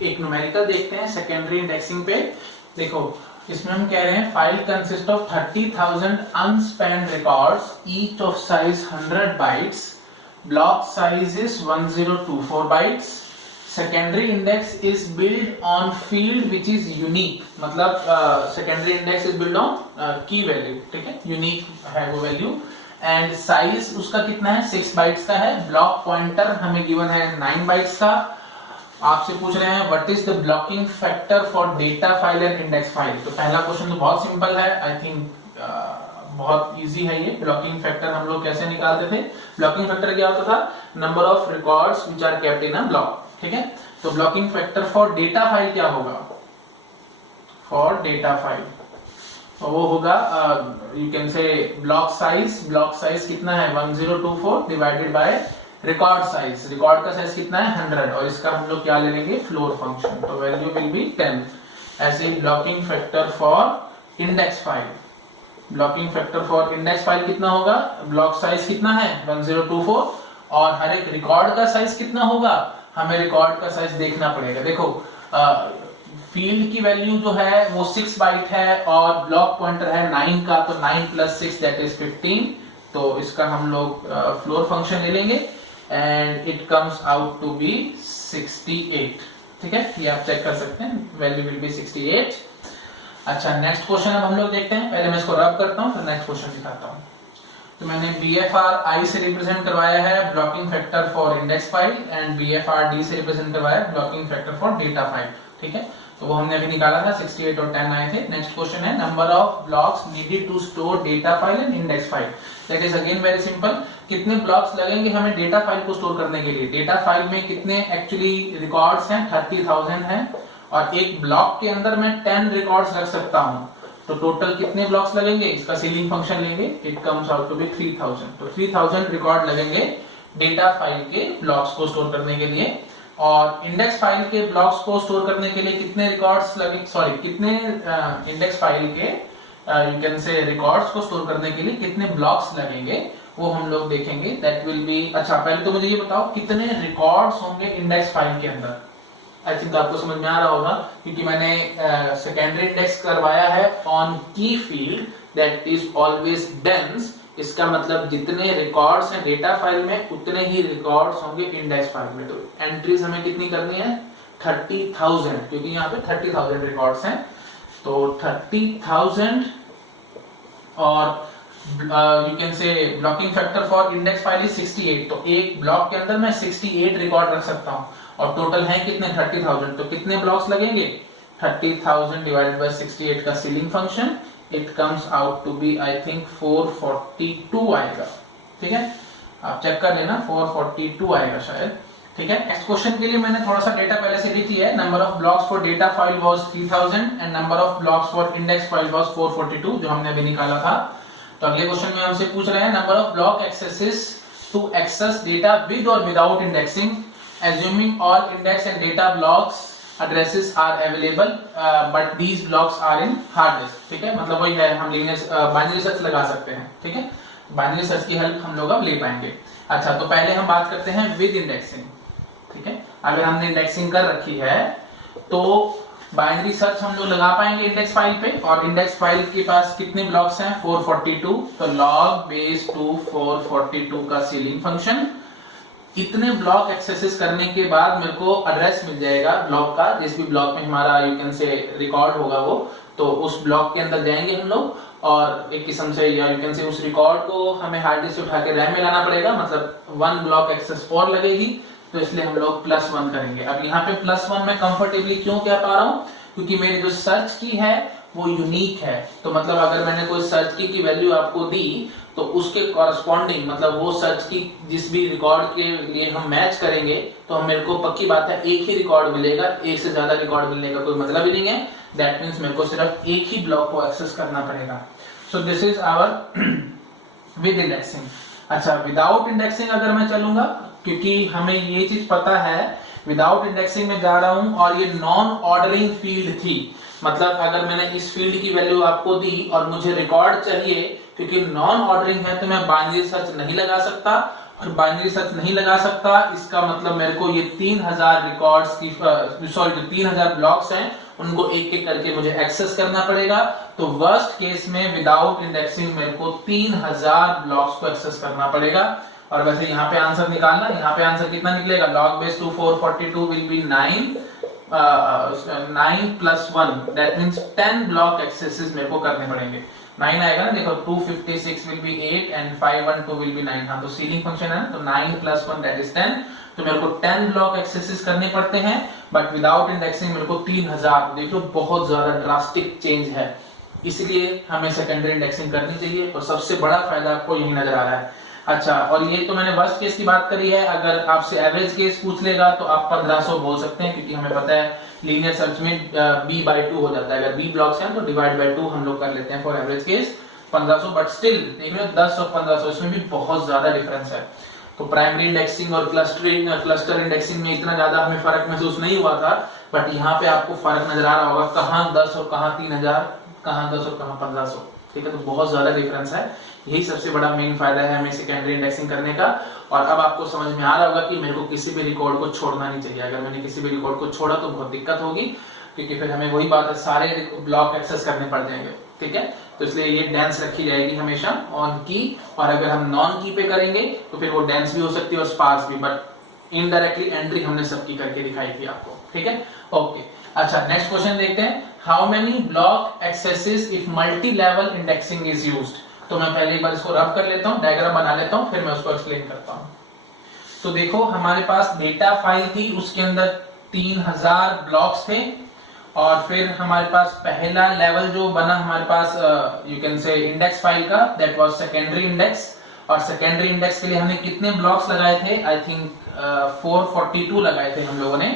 एक न्यूमेरिकल देखते हैं सेकेंडरी इंडेक्सिंग पे। देखो इसमें हम कह रहे हैं file consist of 30,000 unspanned records each of size 100 bytes, block size is 1024 bytes, secondary index is build on field which is unique, मतलब secondary index is build on key value, ठीक है, यूनिक है वो वैल्यू, एंड साइज उसका कितना है 6 bytes का है, ब्लॉक पॉइंटर हमें गिवन है 9 बाइट्स का। आपसे पूछ रहे हैं what is the blocking factor for data file and index file. तो पहला क्वेश्चन तो बहुत सिंपल है, आई थिंक बहुत इजी है ये। ब्लॉकिंग फैक्टर हम लोग कैसे निकालते थे? ब्लॉकिंग फैक्टर क्या होता था? Number of records which are kept in a block, ठीक है। तो blocking factor for data file क्या होगा? फॉर डेटा फाइल तो वो होगा you can say block size कितना है 1024 divided by record size, record का साइज कितना है 100, और इसका हम लोग क्या ले लेंगे फ्लोर फंक्शन, तो वैल्यू विल बी 10। ऐसे blocking factor for index file, blocking factor for index file कितना होगा? ब्लॉक साइज कितना है 1024, और हर एक रिकॉर्ड का साइज कितना होगा? हमें रिकॉर्ड का साइज देखना पड़ेगा। देखो फील्ड की वैल्यू जो है वो 6 बाइट है और ब्लॉक पॉइंटर है 9 का, तो 9 + 6 दैट इज 15, तो इसका हम लोग फ्लोर फंक्शन ले लेंगे and it comes out to be 68, ठीक है, ये आप चेक कर सकते हैं, वैल्यू विल बी 68। अच्छा नेक्स्ट क्वेश्चन अब हम लोग देखते हैं, पहले मैं इसको रब करता हूं फिर नेक्स्ट क्वेश्चन दिखाता हूं। तो मैंने BFR I से रिप्रेजेंट करवाया है blocking factor for index file and BFR D से रिप्रेजेंट करवाया है blocking factor for data file, ठीक है। तो वो हमने अभी निकाला था 68 और 10 आए थे। नेक्स्ट क्वेश्चन है number of blocks needed to store data file and index file. That is again very simple, कितने ब्लॉक्स लगेंगे हमें डेटा फाइल को स्टोर करने के लिए? डेटा फाइल में कितने एक्चुअली रिकॉर्ड्स हैं? 30,000 हैं, और एक ब्लॉक के अंदर मैं 10 रिकॉर्ड्स रख सकता हूं, तो टोटल कितने ब्लॉक्स लगेंगे? इसका सीलिंग फंक्शन लेंगे, it comes out to be 3000, तो 3000 रिकॉर्ड लगेंगे डेटा फाइल के ब्लॉक्स को स्टोर करने के लिए। और इंडेक्स फाइल के ब्लॉक्स को स्टोर करने के लिए कितने रिकॉर्ड्स लगे, सॉरी कितने इंडेक्स फाइल के यू कैन से रिकॉर्ड्स को स्टोर करने के लिए कितने ब्लॉक्स लगेंगे, वो हम लोग देखेंगे। दैट विल बी, अच्छा पहले तो मुझे ये बताओ कितने रिकॉर्ड्स होंगे इंडेक्स फाइल के अंदर। आई थिंक आपको समझ में आ रहा होगा, क्योंकि मैंने सेकेंडरी इंडेक्स करवाया है ऑन की field that is always dense, इसका मतलब जितने रिकॉर्ड्स हैं डेटा फाइल में उतने ही रिकॉर्ड्स होंगे इंडेक्स फाइल में। तो एंट्रीज हमें कितनी करनी है? 30,000, क्योंकि यहाँ पे 30,000 रिकॉर्ड्स हैं, तो 30,000 और यू कैन से blocking factor for index file is 68, तो एक ब्लॉक के अंदर मैं 68 रिकॉर्ड रख सकता हूँ, और टोटल है कितने 30,000, तो कितने ब्लॉक्स लगेंगे? 30,000 डिवाइडेड बाय 68 का ceiling function, it comes out to be I think 442 आएगा, ठीक है, आप चेक कर लेना 442 आएगा शायद, ठीक है। नेक्स्ट क्वेश्चन के लिए मैंने थोड़ा सा डेटा पहले से लिख लिया है। Number of blocks for data file was 3000 and number of blocks for index file was 442, जो हमने अभी निकाला था। तो अगले क्वेश्चन में हमसे पूछ रहे हैं number of block accesses to access data with और without indexing, assuming all index and data blocks addresses are available but these blocks are in hard disk, ठीक है, मतलब वही है, हम बाइनरी सर्च लगा सकते हैं, ठीक है, बाइनरी सर्च की हेल्प हम लोग अब ले पाएंगे। अच्छा तो पहले हम बात करते हैं विद इंडेक्सिंग, ठीक है। अगर हमने इंडेक्सिंग कर रखी है तो बाइनरी सर्च हम लोग लगा पाएंगे इंडेक्स फाइल पे, और इंडेक्स फाइल के पास कितने ब्लॉक्स हैं? 442, तो log base 2 442 का सीलिंग फंक्शन, इतने ब्लॉक एक्सेसेस करने के बाद मेरे को एड्रेस मिल जाएगा ब्लॉक का, जिस भी ब्लॉक में हमारा यू कैन से रिकॉर्ड होगा वो, तो उस ब्लॉक के अंदर जाएंगे हम लोग, और एक किस्म से या यू कैन से उस रिकॉर्ड को हमें हार्ड डिस्क से उठा के रैम में लाना पड़ेगा, मतलब 1 ब्लॉक एक्सेस और लगेगी, तो इसलिए हम लोग +1 करेंगे। अब यहाँ पे +1 मैं कंफर्टेबली क्यों कह पा रहा हूँ? क्योंकि मेरी जो सर्च की है वो यूनिक है, तो मतलब अगर मैंने कोई सर्च की वैल्यू आपको दी तो उसके कॉरस्पॉन्डिंग, मतलब वो सर्च की जिस भी रिकॉर्ड के लिए हम मैच करेंगे, तो हम मेरे को पक्की बात है एक ही रिकॉर्ड मिलेगा, एक से ज्यादा रिकॉर्ड मिलने का कोई मतलब ही नहीं है। दैट मीन्स मेरे को सिर्फ एक ही ब्लॉक को एक्सेस करना पड़ेगा। So this is our with indexing. अच्छा विदाउट इंडेक्सिंग अगर मैं चलूंगा, क्योंकि हमें ये चीज पता है विदाउट इंडेक्सिंग में जा रहा हूं और ये नॉन ऑर्डरिंग फील्ड थी, मतलब अगर मैंने इस फील्ड की वैल्यू आपको दी और मुझे रिकॉर्ड चाहिए, क्योंकि नॉन ऑर्डरिंग है तो मैं बाइनरी सर्च नहीं लगा सकता, और बाइनरी सर्च नहीं लगा सकता, इसका मतलब मेरे को ये 3000 रिकॉर्ड्स की सॉरी जो 3000 ब्लॉक्स हैं उनको एक एक करके मुझे एक्सेस करना पड़ेगा। तो वर्स्ट केस में विदाउट इंडेक्सिंग मेरे को 3000 ब्लॉक्स को एक्सेस करना पड़ेगा। और वैसे यहाँ पे आंसर निकालना, यहाँ पे आंसर कितना निकलेगा, log base 2 442 will be 9 plus 1 that means 10 block axes मेरे को करने पड़ेंगे। 9 आएगा ना, देखो 256 will be 8 and 512 will be 9। हाँ तो सीलिंग फंक्शन है, तो 9 plus 1 that is 10। तो मेरे को 10 ब्लॉक एक्सेसेस करने पड़ते हैं, बट विदाउट इंडेक्सिंग मेरे को 3000। देख लो बहुत ज्यादा ड्रास्टिक चेंज है, इसलिए हमें सेकेंडरी इंडेक्सिंग करनी चाहिए और सबसे बड़ा फायदा आपको यही नजर आ रहा है। अच्छा, और ये तो मैंने वर्स्ट केस की बात करी है, अगर आपसे एवरेज केस पूछ लेगा तो आप 1500 बोल सकते हैं, क्योंकि हमें पता है लीनियर सर्च में b/2 हो जाता है। अगर b ब्लॉक्स हैं तो डिवाइड बाय 2 हम लोग कर लेते हैं for average case 1500। But still देख लो 10 और 1500 इसमें भी बहुत ज्यादा डिफरेंस है। तो प्राइमरी इंडेक्सिंग और क्लस्टर इंडेक्सिंग में इतना ज्यादा हमें फर्क महसूस नहीं हुआ था, बट यहाँ पे आपको फर्क नजर आ रहा होगा, कहाँ 10 और कहाँ 3000, कहाँ 10 और कहाँ 1500। ठीक है, तो बहुत ज्यादा डिफरेंस है। यही सबसे बड़ा मेन फायदा है हमें सेकेंडरी इंडेक्सिंग करने का। और अब आपको समझ में आ रहा होगा कि मेरे को किसी भी रिकॉर्ड को छोड़ना नहीं चाहिए। अगर मैंने किसी भी रिकॉर्ड को छोड़ा तो बहुत दिक्कत होगी, क्योंकि फिर हमें वही बात है, सारे ब्लॉक एक्सेस करने पड़ जाएंगे। ठीक है, तो इसलिए ये डेंस रखी जाएगी हमेशा ऑन की, और अगर हम नॉन की पे करेंगे तो फिर वो डेंस भी हो सकती है और स्पार्स भी, बट इनडायरेक्टली एंट्री हमने सबकी करके दिखाई थी आपको। ठीक है, ओके। अच्छा, नेक्स्ट क्वेश्चन देखते हैं, how many block axes if multi level indexing is used. तो मैं पहले एक बार इसको रब कर लेता हूँ, डायग्राम बना लेता हूँ, फिर मैं उसको एक्सप्लेन करता हूँ। तो देखो हमारे पास डेटा फाइल थी, उसके अंदर 3000 ब्लॉक्स थे, और फिर हमारे पास पहला लेवल जो बना हमारे पास you can say index file का, दैट वाज सेकेंडरी इंडेक्स। और सेकेंडरी इंडेक्स के लिए हमने कितने ब्लॉक्स लगाए थे, आई थिंक 442 लगाए थे हम लोगों ने।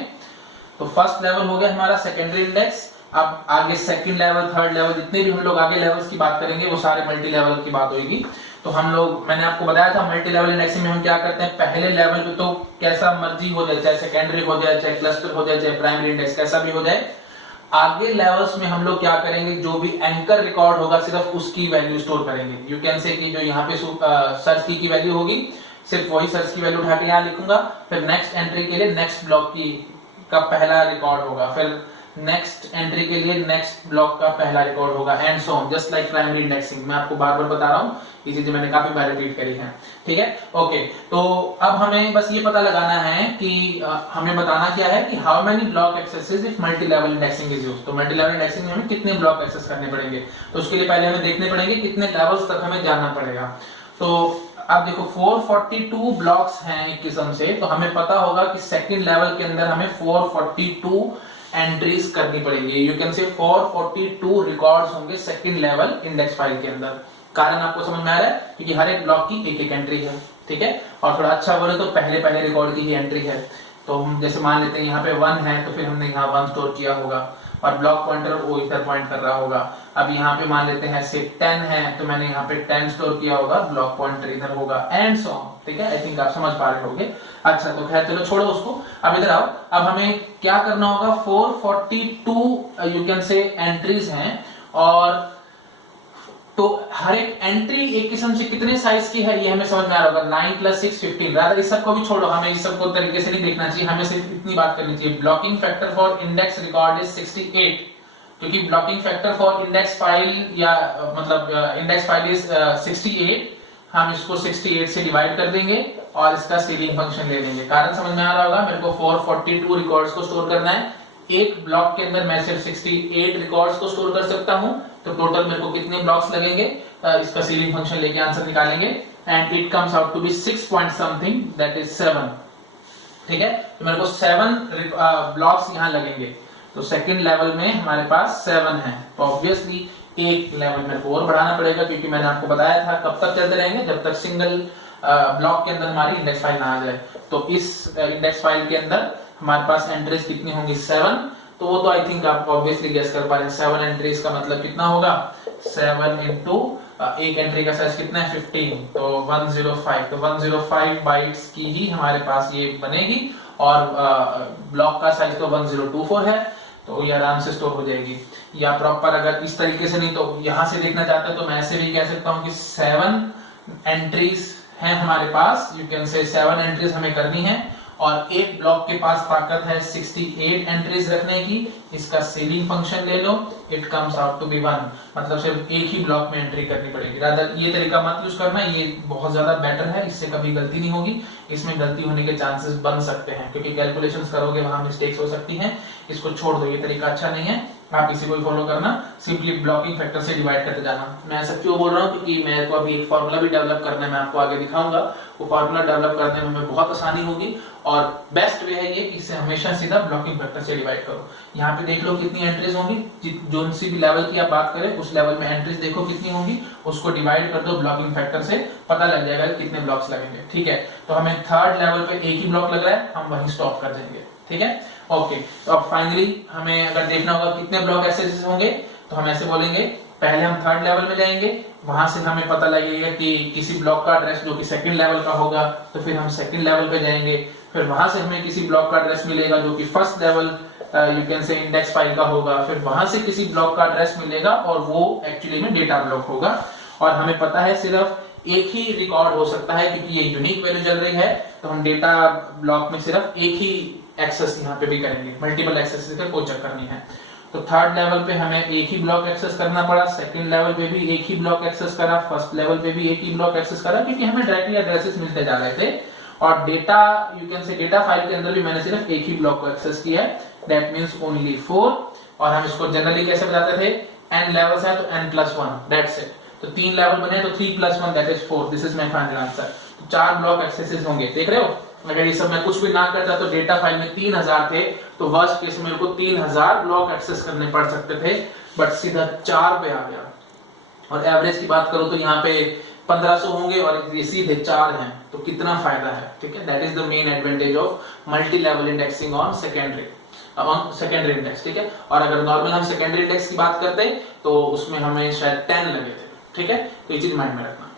तो फर्स्ट लेवल हो गया हमारा सेकेंडरी इंडेक्स। अब आगे सेकंड लेवल, थर्ड लेवल, जितने भी हम लोग आगे लेवल्स की बात करेंगे वो सारे मल्टी लेवल की बात होगी। तो हम लोग, मैंने आपको बताया था मल्टी लेवल इंडेक्सिंग में हम क्या करते हैं, पहले लेवल पे तो कैसा मर्जी हो जाए, चाहे सेकेंडरी हो जाए, चाहे क्लस्टर हो जाए, चाहे प्राइमरी इंडेक्स, कैसा भी हो जाए, आगे लेवल्स में हम लोग क्या करेंगे, जो भी एंकर रिकॉर्ड होगा सिर्फ उसकी वैल्यू स्टोर करेंगे। यू कैन से कि जो यहाँ पे सर्च की वैल्यू होगी, सिर्फ वही सर्च की वैल्यू उठा के यहाँ लिखूंगा। फिर नेक्स्ट एंट्री के लिए नेक्स्ट ब्लॉक की का पहला रिकॉर्ड होगा, फिर नेक्स्ट एंट्री के लिए नेक्स्ट ब्लॉक का पहला रिकॉर्ड होगा, and so on, just like primary indexing. मैं आपको बार बार बता रहा हूँ, ये चीजें मैंने काफी बार रिपीट करी हैं। ठीक है, ओके। तो अब हमें बस ये पता लगाना है कि हमें बताना क्या है कि how many block axes if multi level indexing is used. तो मल्टी लेवल इंडेक्सिंग में हमें कितने ब्लॉक एक्सेस करने पड़ेंगे, तो उसके लिए पहले हमें देखने पड़ेंगे कितने लेवल्स तक हमें जाना पड़ेगा। तो अब देखो 442 ब्लॉक्स हैं एक किस्म से, तो हमें पता होगा कि सेकंड लेवल के अंदर हमें 442 एंट्रीज करनी पड़ेंगी। यू कैन से 442 रिकॉर्ड्स होंगे सेकंड लेवल इंडेक्स फाइल के अंदर। कारण आपको समझ में आ रहा है, क्योंकि हर एक ब्लॉक की एक एक एंट्री है। ठीक है, और थोड़ा अच्छा बोले तो पहले पहले रिकॉर्ड की ही एंट्री है। तो हम जैसे मान लेते हैं यहाँ पे 1 है, तो फिर हमने यहाँ 1 स्टोर किया होगा, और ब्लॉक पॉइंटर वो इधर पॉइंट कर रहा होगा। अब यहाँ पे मान लेते हैं से 10 है, तो मैंने यहाँ पे 10 स्टोर किया होगा, ब्लॉक पॉइंटर इधर होगा, एंड सो ऑन। ठीक है, आई थिंक आप समझ पा रहे होंगे। अच्छा, तो खैर चलो छोड़ो उसको, अब इधर आओ। अब हमें क्या करना होगा, 442 यू कैन से एंट्रीज हैं, और तो हर एक एंट्री एक किस्म से कितने साइज की है ये हमें समझ में आ रहा होगा, 9 + 6 15। रादर इस सब को भी छोड़ो, हमें इस सब को तरीके से नहीं देखना चाहिए, हमें सिर्फ इतनी बात करनी चाहिए, blocking factor for index record is 68। क्योंकि blocking factor for index file या मतलब इंडेक्स फाइल इज 68, हम इसको 68 से डिवाइड कर देंगे और इसका सीलिंग फंक्शन ले लेंगे। कारण समझ में आ रहा होगा, मेरे को 442 रिकॉर्ड्स को स्टोर करना है, एक ब्लॉक के अंदर मैं सिर्फ 68 रिकॉर्ड्स को स्टोर कर सकता हूं, तो टोटल मेरे को कितने ब्लॉक्स लगेंगे, इसका सीलिंग फंक्शन लेके आंसर निकालेंगे, and it comes out to be 6 point something, that is 7। ठीक है, तो मेरे को 7 ब्लॉक्स यहाँ लगेंगे। तो सेकंड लेवल में हमारे पास 7 है, तो ऑब्वियसली एक लेवल मेरे को और बढ़ाना पड़ेगा, क्योंकि मैंने आपको बताया था कब तक चलते रहेंगे, जब तक सिंगल ब्लॉक के अंदर हमारी इंडेक्स फाइल ना आ जाए। तो इस इंडेक्स फाइल के अंदर हमारे पास एंट्रीज कितनी होंगी, 7। तो वो तो आई थिंक आप ऑब्वियसली गेस कर पा रहे हैं, 7 एंट्रीज का मतलब कितना होगा, 7 इंटू एक एंट्री का साइज कितना है, 15, तो 105। तो 105 बाइट्स की ही हमारे पास ये बनेगी, और ब्लॉक का साइज तो 1024 है, तो ये आराम से स्टोर हो जाएगी। या प्रॉपर अगर इस तरीके से नहीं, तो यहां से देखना चाहते हो तो मैं ऐसे भी कह सकता हूं कि 7 एंट्रीज है हमारे पास, यू कैन से 7 एंट्रीज हमें करनी है और एक ब्लॉक के पास ताकत है 68 एंट्रीज रखने की। इसका सीलिंग फंक्शन ले लो, it comes out to be 1, मतलब सिर्फ एक ही ब्लॉक में एंट्री करनी पड़ेगी। रादर ये तरीका मत यूज करना, ये बहुत ज्यादा बेटर है, इससे कभी गलती नहीं होगी। इसमें गलती होने के चांसेस बन सकते हैं क्योंकि कैलकुलेशंस करोगे वहां मिस्टेक्स हो सकती हैं। इसको छोड़ दो, ये तरीका अच्छा नहीं है, आप इसी को फॉलो करना, सिंपली ब्लॉकिंग फैक्टर से डिवाइड करते जाना। मैं ऐसा क्यों बोल रहा हूँ क्योंकि मेरे को अभी एक फार्मूला भी डेवलप करना है, मैं आपको आगे दिखाऊंगा। वो फार्मूला डेवलप करने में हमें बहुत आसानी होगी और बेस्ट वे है ये कि इसे हमेशा सीधा ब्लॉकिंग फैक्टर से डिवाइड करो। यहाँ पे देख लो कितनी एंट्रीज होंगी, जो सी भी लेवल की आप बात करें उस लेवल में एंट्रीज देखो कितनी होंगी, उसको डिवाइड कर दो ब्लॉकिंग फैक्टर से, पता लग जाएगा कितने ब्लॉक्स लगेंगे। ठीक है, तो हमें थर्ड लेवल पे एक ही ब्लॉक लग रहा है, हम वहीं स्टॉप कर देंगे। ठीक है, ओके। तो अब फाइनली हमें अगर देखना होगा कितने ब्लॉक ऐसे होंगे, तो हम ऐसे बोलेंगे, पहले हम थर्ड लेवल में जाएंगे, वहां से हमें पता लगेगा कि किसी ब्लॉक का एड्रेस जो कि सेकंड लेवल का होगा, तो फिर हम सेकंड लेवल पे जाएंगे, फिर वहां से हमें किसी ब्लॉक का एड्रेस मिलेगा जो कि first level you can say index file का होगा, फिर वहां से किसी ब्लॉक का एड्रेस मिलेगा और वो एक्चुअली में डेटा ब्लॉक होगा। और हमें पता है सिर्फ एक ही रिकॉर्ड हो सकता है क्योंकि ये यूनिक वैल्यू चल रही है, तो हम डेटा ब्लॉक में सिर्फ एक ही एक्सेस यहाँ पे भी करेंगे, मल्टीपल एक्सेस का कोई चक्कर नहीं है। तो थर्ड लेवल पे हमें एक ही ब्लॉक एक्सेस करना पड़ा, सेकंड लेवल पे भी एक ही ब्लॉक एक्सेस करा, फर्स्ट लेवल पे भी एक ही ब्लॉक एक्सेस करा क्योंकि हमें डायरेक्टली एड्रेसेस मिलते जा रहे थे। और डेटा यू कैन से डेटा फाइल के अंदर भी मैंने सिर्फ एक ही ब्लॉक को एक्सेस किया है, दैट मींस ओनली 4। और हम इसको जनरली कैसे बताते थे, n लेवल्स है तो n+1, दैट्स इट। तो 3 लेवल बने तो 3+1 that is 4, this is my final answer. तो 4 ब्लॉक एक्सेसेस होंगे, देख रहे हो। अगर ये सब मैं कुछ भी ना करता तो डेटा फाइल में 3000 थे, तो वर्स्ट केस में मेरे को 3000 ब्लॉक एक्सेस करने पड़ सकते थे, बट सीधा 4 पे आ गया। और एवरेज की बात करो तो यहाँ पे 1500 होंगे और ये सीधे 4 हैं, तो कितना फायदा है। ठीक है, that is the main advantage of multi level indexing on secondary index. ठीक है, और अगर नॉर्मल हम सेकेंडरी इंडेक्स की बात करते तो उसमें हमें शायद 10 लगे थे। ठीक है, तो ये चीज माइंड में रखना।